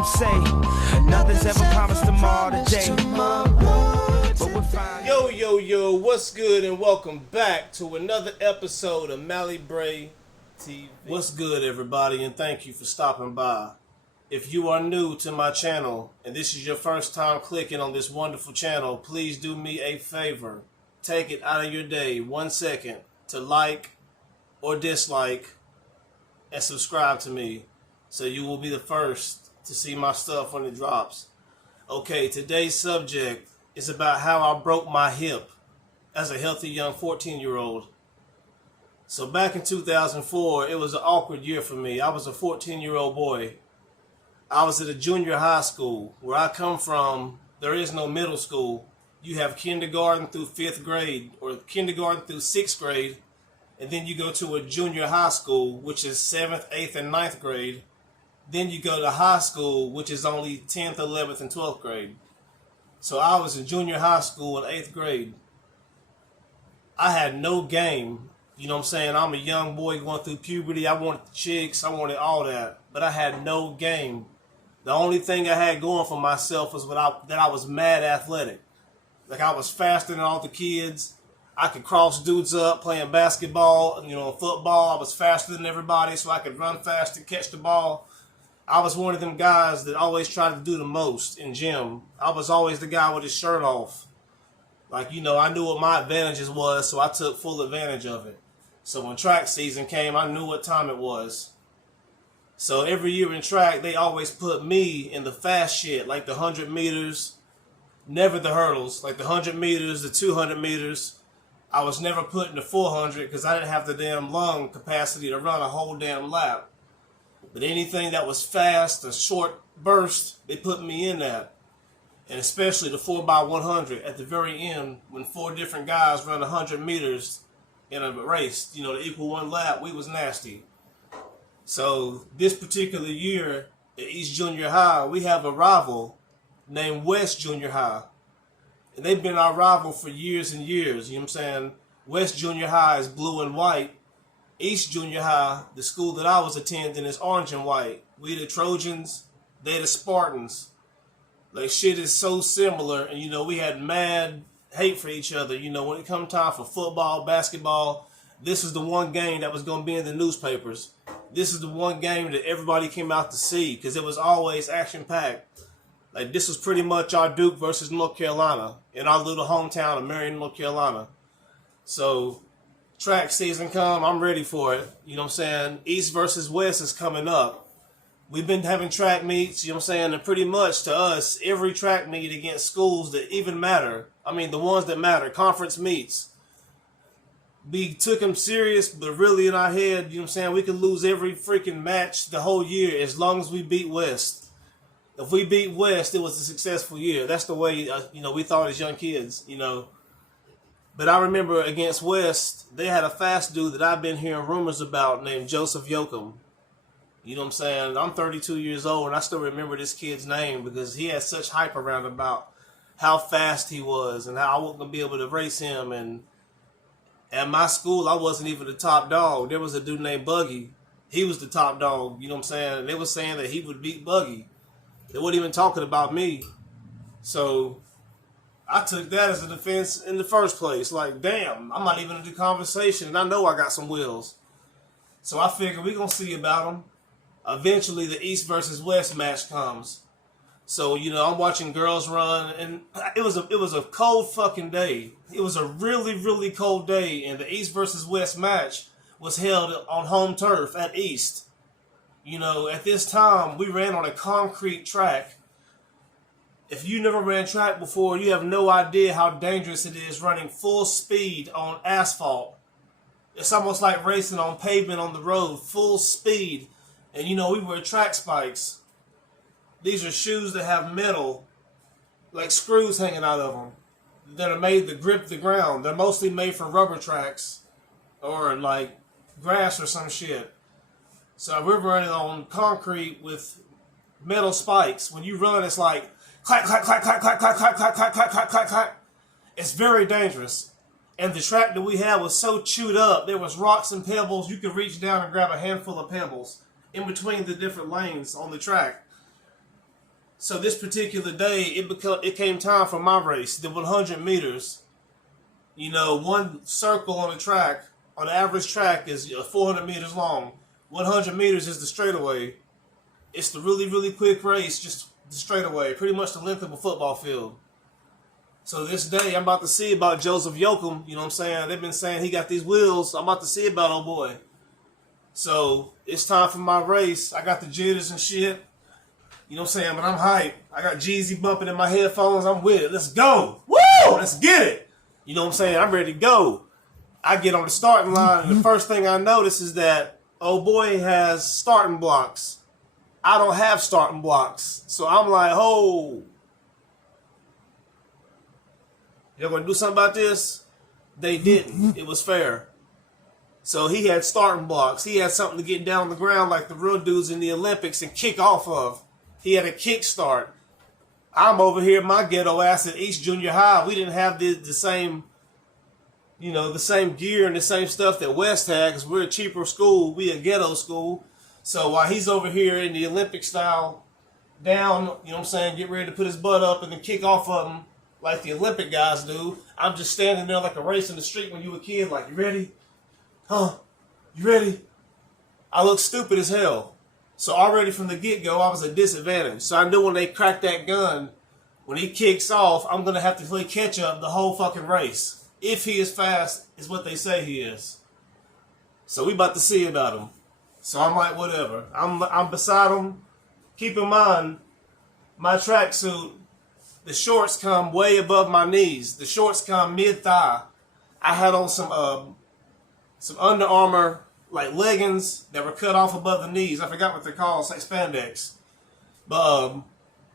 them say nothing's ever promised tomorrow today. But we're fine. Yo, what's good, and welcome back to another episode of Mally Bray TV. What's good, everybody, and thank you for stopping by. If you are new to my channel, and this is your first time clicking on this wonderful channel, please do me a favor. Take it out of your day, 1 second, to like or dislike and subscribe to me, so you will be the first to see my stuff when it drops. Okay, today's subject is about how I broke my hip as a healthy young 14-year-old. So back in 2004, it was an awkward year for me. I was a 14-year-old boy. I was at a junior high school. Where I come from, there is no middle school. You have kindergarten through 5th grade, or kindergarten through 6th grade, and then you go to a junior high school, which is 7th, 8th, and 9th grade. Then you go to high school, which is only 10th, 11th, and 12th grade. So I was in junior high school in 8th grade. I had no game. You know what I'm saying? I'm a young boy going through puberty. I wanted the chicks. I wanted all that. But I had no game. The only thing I had going for myself was that I was mad athletic. Like, I was faster than all the kids. I could cross dudes up playing basketball, football. I was faster than everybody, so I could run fast and catch the ball. I was one of them guys that always tried to do the most in gym. I was always the guy with his shirt off. Like, I knew what my advantages was, so I took full advantage of it. So when track season came, I knew what time it was. So every year in track, they always put me in the fast shit, like the 100 meters, never the hurdles, like the 100 meters, the 200 meters. I was never put in the 400 because I didn't have the damn lung capacity to run a whole damn lap. But anything that was fast, a short burst, they put me in that. And especially the 4x100 at the very end, when 4 different guys run 100 meters in a race, to equal 1 lap, we was nasty. So this particular year at East Junior High, we have a rival named West Junior High. And they've been our rival for years and years. You know what I'm saying? West Junior High is blue and white. East Junior High, the school that I was attending, is orange and white. We the Trojans, they the Spartans. Like, shit is so similar. And, we had mad hate for each other. When it come time for football, basketball, this is the one game that was going to be in the newspapers. This is the one game that everybody came out to see because it was always action-packed. Like, this was pretty much our Duke versus North Carolina in our little hometown of Marion, North Carolina. So, track season come, I'm ready for it. You know what I'm saying? East versus West is coming up. We've been having track meets, you know what I'm saying? And pretty much to us, every track meet against schools that even matter, the ones that matter, conference meets, we took them serious, but really in our head, you know what I'm saying, we could lose every freaking match the whole year as long as we beat West. If we beat West, it was a successful year. That's the way, we thought as young kids, But I remember against West, they had a fast dude that I've been hearing rumors about named Joseph Yoakum. You know what I'm saying? I'm 32 years old, and I still remember this kid's name because he had such hype around about how fast he was and how I wasn't going to be able to race him. And at my school, I wasn't even the top dog. There was a dude named Buggy. He was the top dog, you know what I'm saying? And they were saying that he would beat Buggy. They weren't even talking about me. So I took that as a defense in the first place. Like, damn, I'm not even in the conversation, and I know I got some wheels. So I figured we're going to see about them. Eventually, the East versus West match comes. So, I'm watching girls run, and it was a cold fucking day. It was a really, really cold day, and the East versus West match was held on home turf at East. At this time, we ran on a concrete track. If you never ran track before, you have no idea how dangerous it is running full speed on asphalt. It's almost like racing on pavement on the road, full speed. And we wear track spikes. These are shoes that have metal, like screws hanging out of them, that are made to grip the ground. They're mostly made for rubber tracks or like grass or some shit. So we're running on concrete with metal spikes. When you run, it's like clack, clack, clack, clack, clack, clack, clack, clack, clack, clack, clack, clack, clack. It's very dangerous. And the track that we had was so chewed up, there was rocks and pebbles. You could reach down and grab a handful of pebbles in between the different lanes on the track. So this particular day, it came time for my race, the 100 meters. You know, one circle on the track, on the average track, is 400 meters long. 100 meters is the straightaway. It's the really, really quick race, just the straightaway, pretty much the length of a football field. So this day, I'm about to see about Joseph Yoakum. You know what I'm saying? They've been saying he got these wheels. I'm about to see about old boy. So it's time for my race. I got the jitters and shit. You know what I'm saying? But I'm hyped. I got Jeezy bumping in my headphones. I'm with it. Let's go. Woo! Let's get it. You know what I'm saying? I'm ready to go. I get on the starting line, and the first thing I notice is that old boy has starting blocks. I don't have starting blocks. So I'm like, oh. Y'all gonna do something about this? They didn't. It was fair. So he had starting blocks. He had something to get down on the ground like the real dudes in the Olympics and kick off of. He had a kickstart. I'm over here, my ghetto ass at East Junior High. We didn't have the same, you know, the same gear and the same stuff that West had because we're a cheaper school. We a ghetto school. So while he's over here in the Olympic style down, you know what I'm saying, get ready to put his butt up and then kick off of him like the Olympic guys do, I'm just standing there like a race in the street when you were a kid, like, you ready? Huh? You ready? I look stupid as hell. So already from the get-go, I was at a disadvantage. So I knew when they cracked that gun, when he kicks off, I'm going to have to play catch-up the whole fucking race. If he is fast, is what they say he is. So we about to see about him. So I'm like, whatever. I'm beside him. Keep in mind, my tracksuit, the shorts come way above my knees. The shorts come mid-thigh. I had on some Under Armour like leggings that were cut off above the knees. I forgot what they're called. It's like spandex. But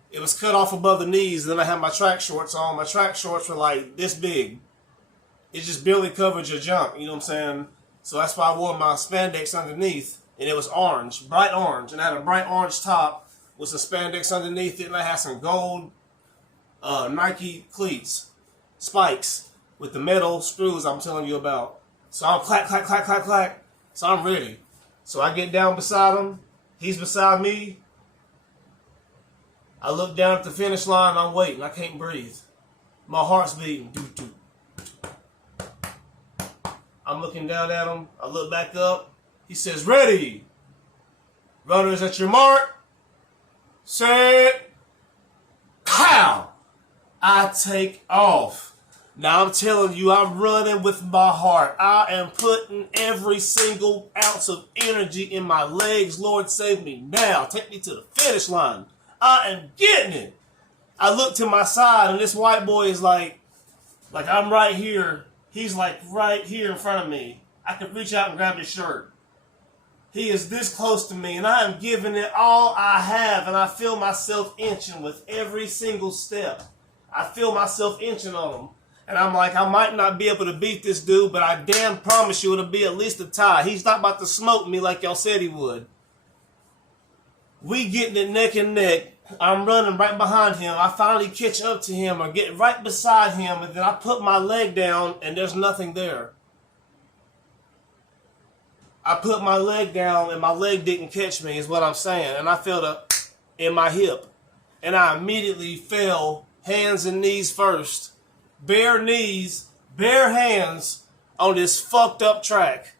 it was cut off above the knees. And then I had my track shorts on. My track shorts were like this big. It just barely covered your junk. You know what I'm saying? So that's why I wore my spandex underneath. And it was orange. Bright orange. And I had a bright orange top with some spandex underneath it. And I had some gold Nike cleats. Spikes. With the metal screws I'm telling you about. So I'm clack, clack, clack, clack, clack. So I'm ready. So I get down beside him. He's beside me. I look down at the finish line. I'm waiting. I can't breathe. My heart's beating. I'm looking down at him. I look back up. He says, ready. Runners at your mark. Set. Pow. I take off. Now I'm telling you, I'm running with my heart. I am putting every single ounce of energy in my legs. Lord, save me now. Take me to the finish line. I am getting it. I look to my side, and this white boy is like I'm right here. He's like right here in front of me. I can reach out and grab his shirt. He is this close to me, and I am giving it all I have, and I feel myself inching with every single step. I feel myself inching on him. And I'm like, I might not be able to beat this dude, but I damn promise you it'll be at least a tie. He's not about to smoke me like y'all said he would. We getting it neck and neck. I'm running right behind him. I finally catch up to him or get right beside him, and then I put my leg down, and there's nothing there. I put my leg down, and my leg didn't catch me, is what I'm saying. And I felt it in my hip. And I immediately fell, hands and knees first. Bare knees, bare hands on this fucked up track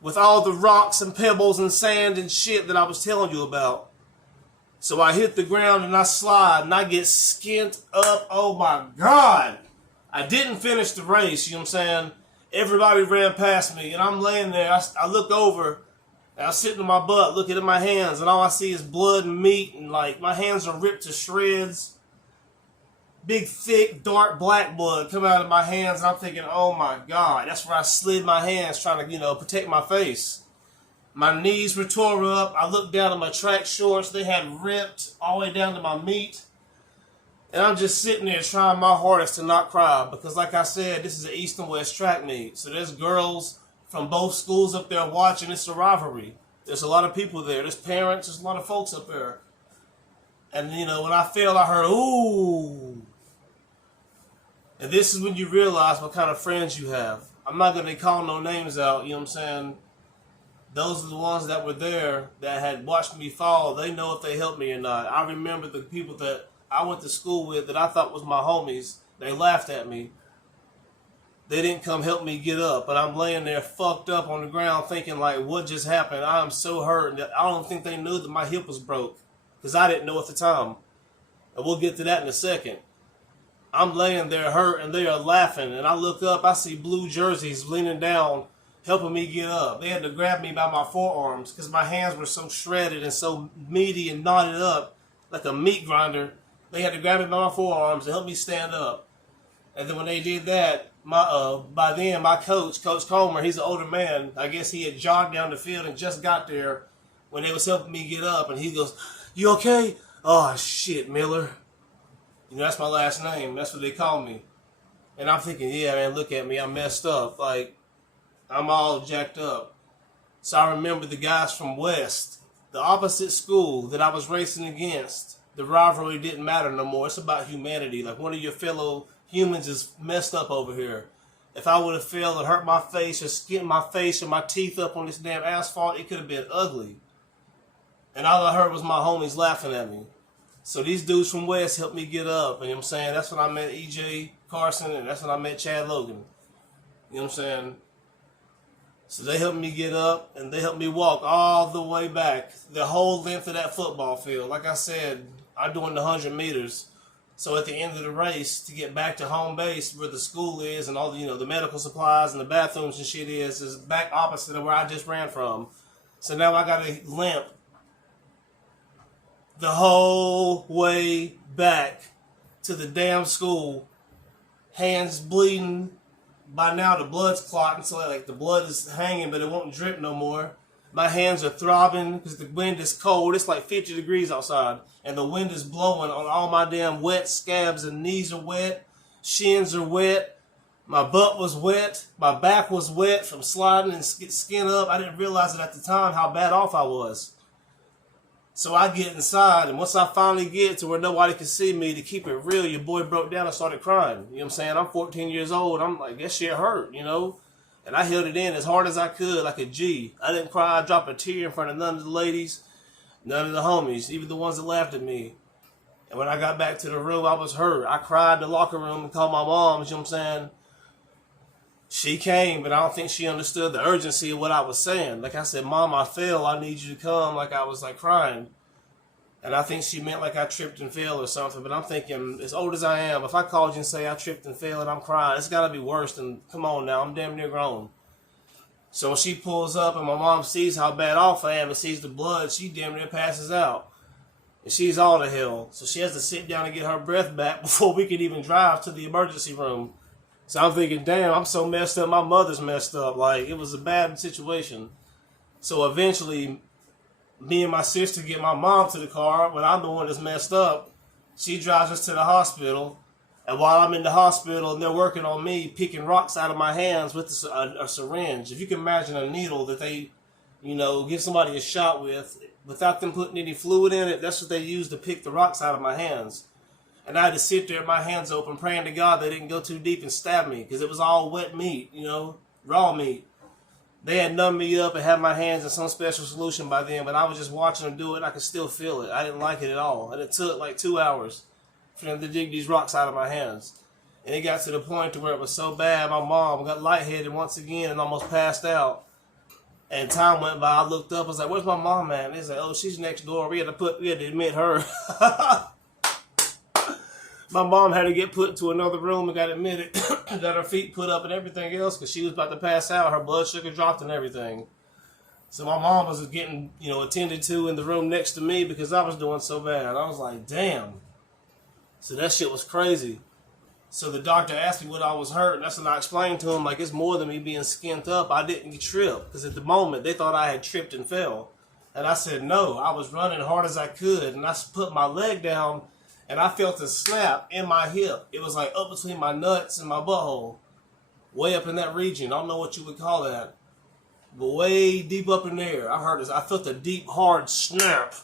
with all the rocks and pebbles and sand and shit that I was telling you about. So I hit the ground and I slide and I get skint up. Oh my God. I didn't finish the race, you know what I'm saying? Everybody ran past me and I'm laying there. I look over and I'm sitting on my butt looking at my hands and all I see is blood and meat and like my hands are ripped to shreds. Big, thick, dark black blood coming out of my hands. And I'm thinking, oh my God. That's where I slid my hands trying to, protect my face. My knees were tore up. I looked down at my track shorts. They had ripped all the way down to my meat. And I'm just sitting there trying my hardest to not cry. Because like I said, this is an East and West track meet. So there's girls from both schools up there watching. It's a rivalry. There's a lot of people there. There's parents. There's a lot of folks up there. And, when I fell, I heard, ooh. And this is when you realize what kind of friends you have. I'm not going to call no names out, you know what I'm saying? those are the ones that were there that had watched me fall. They know if they helped me or not. I remember the people that I went to school with that I thought was my homies. They laughed at me. They didn't come help me get up, but I'm laying there fucked up on the ground thinking like, what just happened? I'm so hurt. I don't think they knew that my hip was broke because I didn't know at the time. And we'll get to that in a second. I'm laying there hurt and they are laughing. And I look up, I see blue jerseys leaning down, helping me get up. They had to grab me by my forearms because my hands were so shredded and so meaty and knotted up like a meat grinder. They had to grab me by my forearms and help me stand up. And then when they did that, by then my coach, Coach Comer, he's an older man. I guess he had jogged down the field and just got there when they was helping me get up. And he goes, "You okay?" "Oh, shit, Miller." You know, that's my last name. That's what they call me. And I'm thinking, yeah, man, look at me. I'm messed up. Like, I'm all jacked up. So I remember the guys from West, the opposite school that I was racing against. The rivalry didn't matter no more. It's about humanity. Like, one of your fellow humans is messed up over here. If I would have failed and hurt my face or skinned my face or my teeth up on this damn asphalt, it could have been ugly. And all I heard was my homies laughing at me. So these dudes from West helped me get up. And you know what I'm saying? That's when I met E.J. Carson and that's when I met Chad Logan. You know what I'm saying? So they helped me get up and they helped me walk all the way back. The whole length of that football field. Like I said, I'm doing the 100 meters. So at the end of the race, to get back to home base where the school is and all the, the medical supplies and the bathrooms and shit is back opposite of where I just ran from. So now I got to limp the whole way back to the damn school. Hands bleeding. By now the blood's clotting, so like the blood is hanging, but it won't drip no more. My hands are throbbing because the wind is cold. It's like 50 degrees outside, and the wind is blowing on all my damn wet scabs, and knees are wet, shins are wet, my butt was wet, my back was wet from sliding and skin up. I didn't realize it at the time how bad off I was. So I get inside, and once I finally get to where nobody can see me, to keep it real, your boy broke down and started crying. You know what I'm saying? I'm 14 years old. I'm like, that shit hurt, And I held it in as hard as I could, like a G. I didn't cry. I dropped a tear in front of none of the ladies, none of the homies, even the ones that laughed at me. And when I got back to the room, I was hurt. I cried in the locker room and called my mom, you know what I'm saying? She came, but I don't think she understood the urgency of what I was saying. Like I said, "Mom, I fell. I need you to come." Like I was like crying. And I think she meant like I tripped and fell or something. But I'm thinking, as old as I am, if I called you and say I tripped and fell and I'm crying, it's got to be worse than, come on now, I'm damn near grown. So when she pulls up and my mom sees how bad off I am and sees the blood, she damn near passes out. And she's all to hell. So she has to sit down and get her breath back before we can even drive to the emergency room. So I'm thinking, damn, I'm so messed up. My mother's messed up. Like, it was a bad situation. So eventually, me and my sister get my mom to the car when I'm the one that's messed up. She drives us to the hospital. And while I'm in the hospital and they're working on me, picking rocks out of my hands with a syringe. If you can imagine a needle that they, give somebody a shot with, without them putting any fluid in it, that's what they use to pick the rocks out of my hands. And I had to sit there with my hands open, praying to God they didn't go too deep and stab me, because it was all wet meat, raw meat. They had numbed me up and had my hands in some special solution by then, but I was just watching them do it. I could still feel it. I didn't like it at all. And it took like 2 hours for them to dig these rocks out of my hands. And it got to the point to where it was so bad, my mom got lightheaded once again and almost passed out. And time went by. I looked up. I was like, "Where's my mom, man?" They said, "Oh, she's next door." We had to admit her. My mom had to get put into another room and got admitted, got her feet put up and everything else because she was about to pass out. Her blood sugar dropped and everything. So my mom was getting, attended to in the room next to me because I was doing so bad. I was like, damn. So that shit was crazy. So the doctor asked me what I was hurt, and that's when I explained to him, like, it's more than me being skint up. I didn't trip because at the moment they thought I had tripped and fell. And I said, no, I was running hard as I could, and I put my leg down. And I felt a snap in my hip. It was like up between my nuts and my butthole. Way up in that region. I don't know what you would call that. But way deep up in there. I felt a deep, hard snap.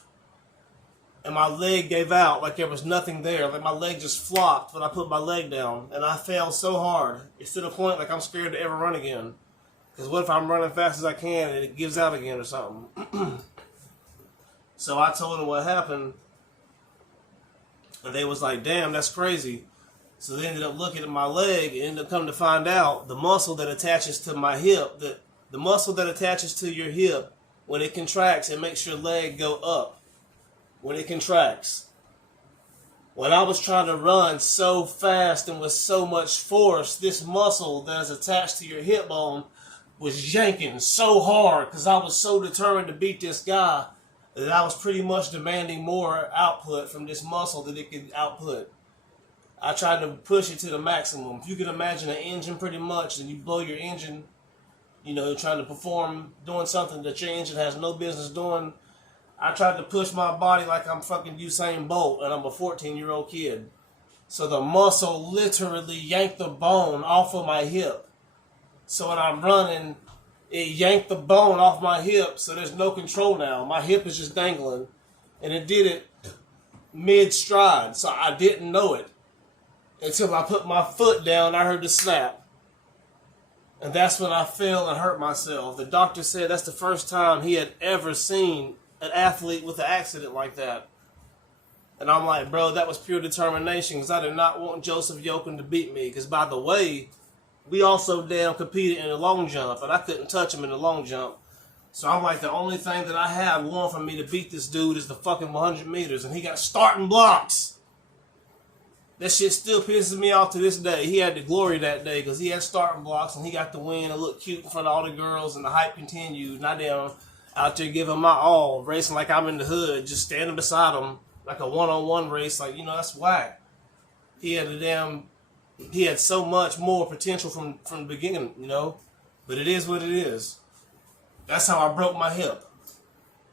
And my leg gave out like there was nothing there. Like my leg just flopped when I put my leg down. And I fell so hard. It's to the point like I'm scared to ever run again. Because what if I'm running fast as I can and it gives out again or something? So I told them what happened. And they was like, damn, that's crazy. So they ended up looking at my leg and ended up coming to find out the muscle that attaches to my hip, the muscle that attaches to your hip, when it contracts, it makes your leg go up. When it contracts. When I was trying to run so fast and with so much force, this muscle that is attached to your hip bone was yanking so hard because I was so determined to beat this guy that I was pretty much demanding more output from this muscle that it could output. I tried to push it to the maximum. If you can imagine an engine pretty much, and you blow your engine, you know, trying to perform, doing something that your engine has no business doing. I tried to push my body like I'm fucking Usain Bolt and I'm a 14-year-old kid. So the muscle literally yanked the bone off of my hip. So when I'm running, it yanked the bone off my hip, so there's no control now. My hip is just dangling. And it did it mid-stride, so I didn't know it. Until I put my foot down, I heard the snap. And that's when I fell and hurt myself. The doctor said that's the first time he had ever seen an athlete with an accident like that. And I'm like, bro, that was pure determination because I did not want Joseph Yoakum to beat me. Because, by the way, we also damn competed in the long jump, and I couldn't touch him in the long jump. So I'm like, the only thing that I have going for me to beat this dude is the fucking 100 meters, and he got starting blocks. That shit still pisses me off to this day. He had the glory that day because he had starting blocks, and he got the win and looked cute in front of all the girls, and the hype continued. And I damn out there giving my all, racing like I'm in the hood, just standing beside him like a one-on-one race. Like, you know, that's whack. He had so much more potential from the beginning, you know. But it is what it is. That's how I broke my hip.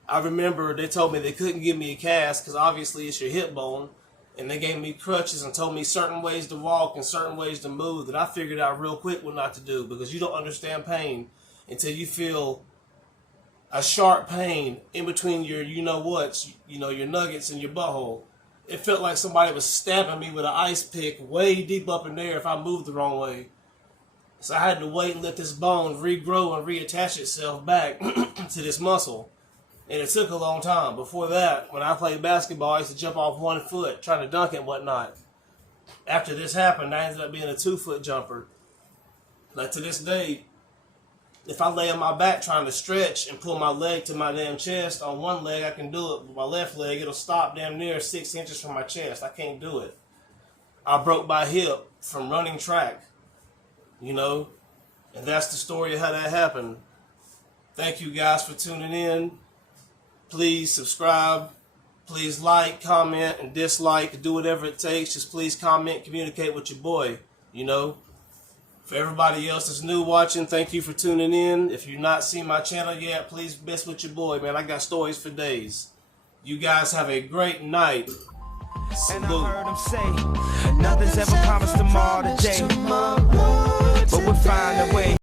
I remember they told me they couldn't give me a cast because obviously it's your hip bone. And they gave me crutches and told me certain ways to walk and certain ways to move that I figured out real quick what not to do because you don't understand pain until you feel a sharp pain in between your you-know-whats, you know, your nuggets and your butthole. It felt like somebody was stabbing me with an ice pick way deep up in there if I moved the wrong way. So I had to wait and let this bone regrow and reattach itself back to this muscle. And it took a long time. Before that, when I played basketball, I used to jump off 1 foot, trying to dunk it and whatnot. After this happened, I ended up being a 2-foot jumper. Like to this day, if I lay on my back trying to stretch and pull my leg to my damn chest, on one leg I can do it, but my left leg, it'll stop damn near 6 inches from my chest. I can't do it. I broke my hip from running track, you know, and that's the story of how that happened. Thank you guys for tuning in. Please subscribe. Please like, comment, and dislike. Do whatever it takes. Just please comment, communicate with your boy, you know. For everybody else that's new watching, thank you for tuning in. If you've not seen my channel yet, please mess with your boy, man. I got stories for days. You guys have a great night. And Salute. I heard him say, nothing's ever promised tomorrow today, but we'll find a way.